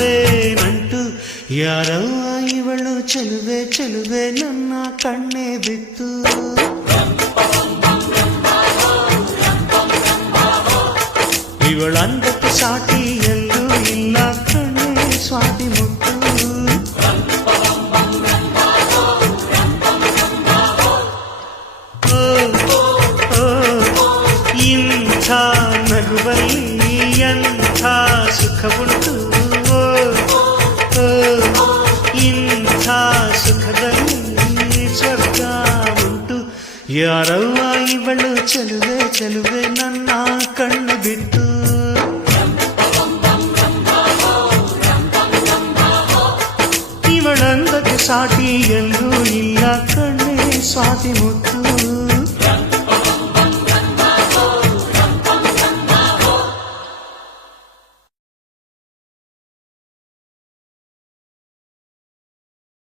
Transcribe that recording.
ನಾವೇ ನಂಟು ಯಾರವ್ವ ಇವಳು ಚೆಲುವೆ ಚೆಲುವೆ ನನ್ನ ಕಣ್ಣೆ ಬಿತ್ತು ಇವಳಂದಕ್ಕೆ ಸಾಟಿ ಎಲ್ಲೂ ಇಲ್ಲ ಕಣ್ಣೆ ಸ್ವಾತಿ ಮುತ್ತು ಇಂಥ ನಗುವಲ್ಲಿ ಎಂಥ ಸುಖವುಂಟು ಇಂಥ ಸುಖದಲ್ಲಿ ಸ್ವರ್ಗ ಉಂಟು ಯಾರವ್ವ ಇವಳು ಚೆಲುವೆ ಚೆಲುವೆ ನನ್ನ ಕಣ್ಣು ಬಿಟ್ಟು ಇವಳಂದಕ್ಕೆ ಸಾಟಿ ಎಲ್ಲೂ ಇಲ್ಲ ಕಣ್ಣೆ ಸ್ವಾತಿ ಮುತ್ತು